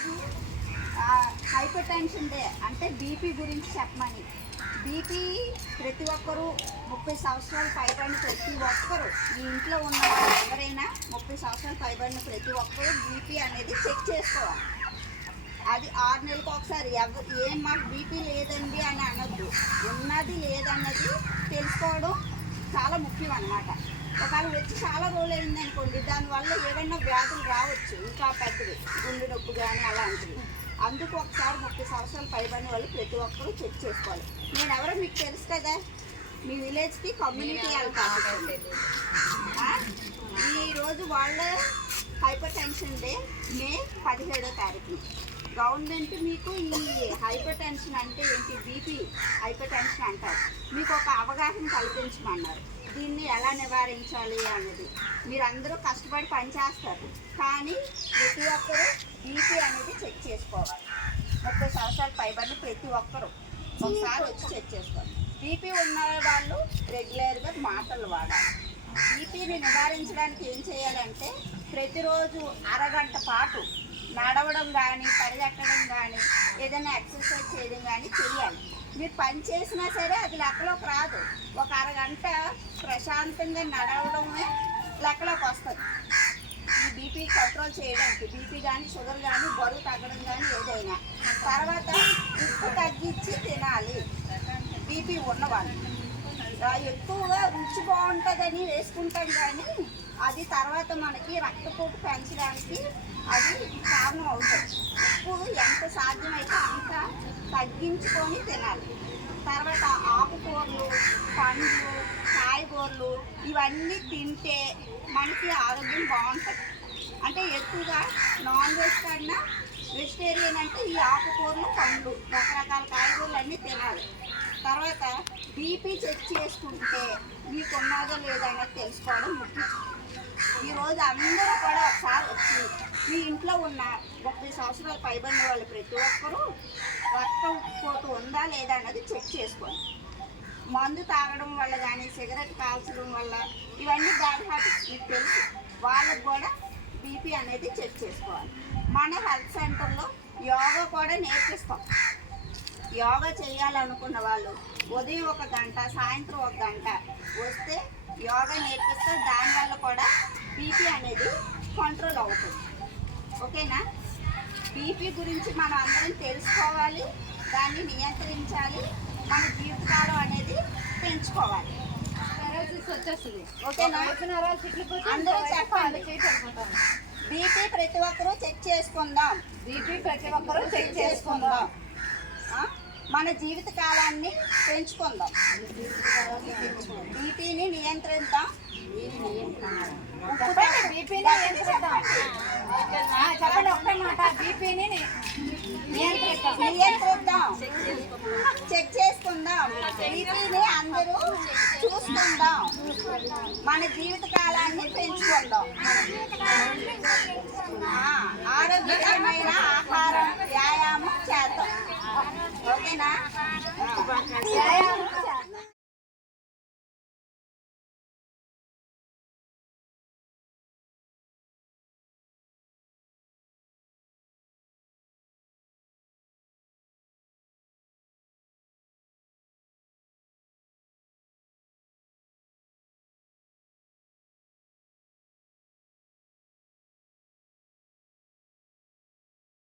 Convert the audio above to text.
ఈరోజు hyper tension day అంటే BP గురించి చెప్పమని. బీపీ ప్రతి ఒక్కరూ 30 సంవత్సరాలు పైబడిన ప్రతి ఒక్కరూ మీ ఇంట్లో ఉన్న ఎవరైనా 30 సంవత్సరాలు పైబడిన ప్రతి ఒక్కరూ బీపీ అనేది చెక్ చేసుకోవాలి. అది 6 నెలలకు ఒకసారి. ఏం మాకు బీపీ లేదండి అని అనొద్దు. ఉన్నది లేదన్నది తెలుసుకోవడం చాలా ముఖ్యం అన్నమాట. ఒకవేళ వచ్చి చాలా రోజులు అయింది అనుకోండి, దానివల్ల ఏదైనా వ్యాధులు రావచ్చు, ఇంకా పెద్దది గుండె నొప్పి కానీ అలాంటివి. అందుకు ఒకసారి 30 సంవత్సరాలు పైబడిన వాళ్ళు ప్రతి ఒక్కరూ చెక్ చేసుకోవాలి. నేను ఎవరో మీకు తెలుసు కదా, మీ విలేజ్కి కమ్యూనిటీ హెల్త్ ఆఫీసర్. ఈరోజు వాళ్ళ హైపర్ టెన్షన్ డే మే 17వ తారీఖు. గవర్నమెంట్ మీకు ఈ హైపర్ టెన్షన్ అంటే ఏంటి, బీపీ హైపర్ టెన్షన్ అంటారు, మీకు ఒక అవగాహన కల్పించమన్నారు. దీన్ని ఎలా నివారించాలి అన్నది. మీరందరూ కష్టపడి పనిచేస్తారు, కానీ ప్రతి ఒక్కరూ బీపీ అనేది చెక్ చేసుకోవాలి. 30 సంవత్సరాలు పైబడిన ప్రతి ఒక్కరూ ఒకసారి వచ్చి చెక్ చేసుకోవాలి. బీపీ ఉన్న వాళ్ళు రెగ్యులర్గా మాటలు వాడాలి. బీపీని నివారించడానికి ఏం చేయాలంటే, ప్రతిరోజు అరగంట పాటు నడవడం కానీ, పరిగెట్టడం కానీ, ఏదైనా ఎక్సర్సైజ్ చేయడం కానీ చేయాలి. మీరు పని చేసినా సరే అది లెక్కలోకి రాదు. ఒక అరగంట ప్రశాంతంగా నడవడమే లెక్కలోకి వస్తుంది. ఈ బీపీ కంట్రోల్ చేయడానికి, బీపీ కానీ, షుగర్ కానీ, బరువు తగ్గడం కానీ ఏదైనా. తర్వాత ఉప్పు తగ్గించి తినాలి. బీపీ ఉన్నవాళ్ళు ఎక్కువగా రుచి బాగుంటుందని వేసుకుంటాం, కానీ అది తర్వాత మనకి రక్తపోటు పెంచడానికి అది కారణం అవుతుంది. ఉప్పు ఎంత సాధ్యమైతే అంత తగ్గించుకొని తినాలి. తర్వాత ఆకుకూరలు, పండ్లు, కాయగూరలు ఇవన్నీ తింటే మనకి ఆరోగ్యం బాగుంటుంది. అంటే ఎక్కువగా నాన్ వెజ్ కన్నా వెజిటేరియన్ అంటే ఈ ఆకుకూరలు, పండ్లు, రకరకాల కాయగూరలు అన్నీ తినాలి. తర్వాత బీపీ చెక్ చేసుకుంటే మీకు ఉన్నదో లేదన్నది తెలుసుకోవడం ముఖ్యం. ఈరోజు అందరూ కూడా ఒకసారి వచ్చి మీ ఇంట్లో ఉన్న 30 సంవత్సరాలు పైబడిన వాళ్ళు ప్రతి ఒక్కరూ రక్తపోటు ఉందా లేదా అన్నది చెక్ చేసుకోండి. మందు తాగడం వల్ల కానీ, సిగరెట్ కాల్చడం వల్ల ఇవన్నీ బ్యాడ్ హ్యాబిట్స్ మీకు తెలుసు. వాళ్ళకు కూడా బీపీ అనేది చెక్ చేసుకోవాలి. మన హెల్త్ సెంటర్లో యోగా కూడా నేర్పిస్తాం. యోగా చేయాలనుకున్న వాళ్ళు ఉదయం 1 గంట, సాయంత్రం 1 గంట వస్తే యోగా నేర్పిస్తే దానివల్ల కూడా బీపీ అనేది కంట్రోల్ అవుతుంది. ఓకేనా? బీపీ గురించి మనం అందరం తెలుసుకోవాలి, దాన్ని నియంత్రించాలి, మన జీవితకాలం అనేది పెంచుకోవాలి. ఓకేనా? అందరూ చెప్పాలి. బీపీ ప్రతి ఒక్కరూ చెక్ చేసుకుందాం. బీపీ ప్రతి ఒక్కరూ చెక్ చేసుకుందాం. మన జీవిత కాలాన్ని పెంచుకుందాం. బీపీని నియంత్రిద్దాం. నియంత్రిద్దాం, చెక్ చేసుకుందాం. బీపీని అందరూ చూసుకుందాం. మన జీవిత కాలాన్ని పెంచుకుందాం. ఆరోగ్యకరమైన ఆహారం, వ్యాయామం చేద్దాం. ఓకేనా?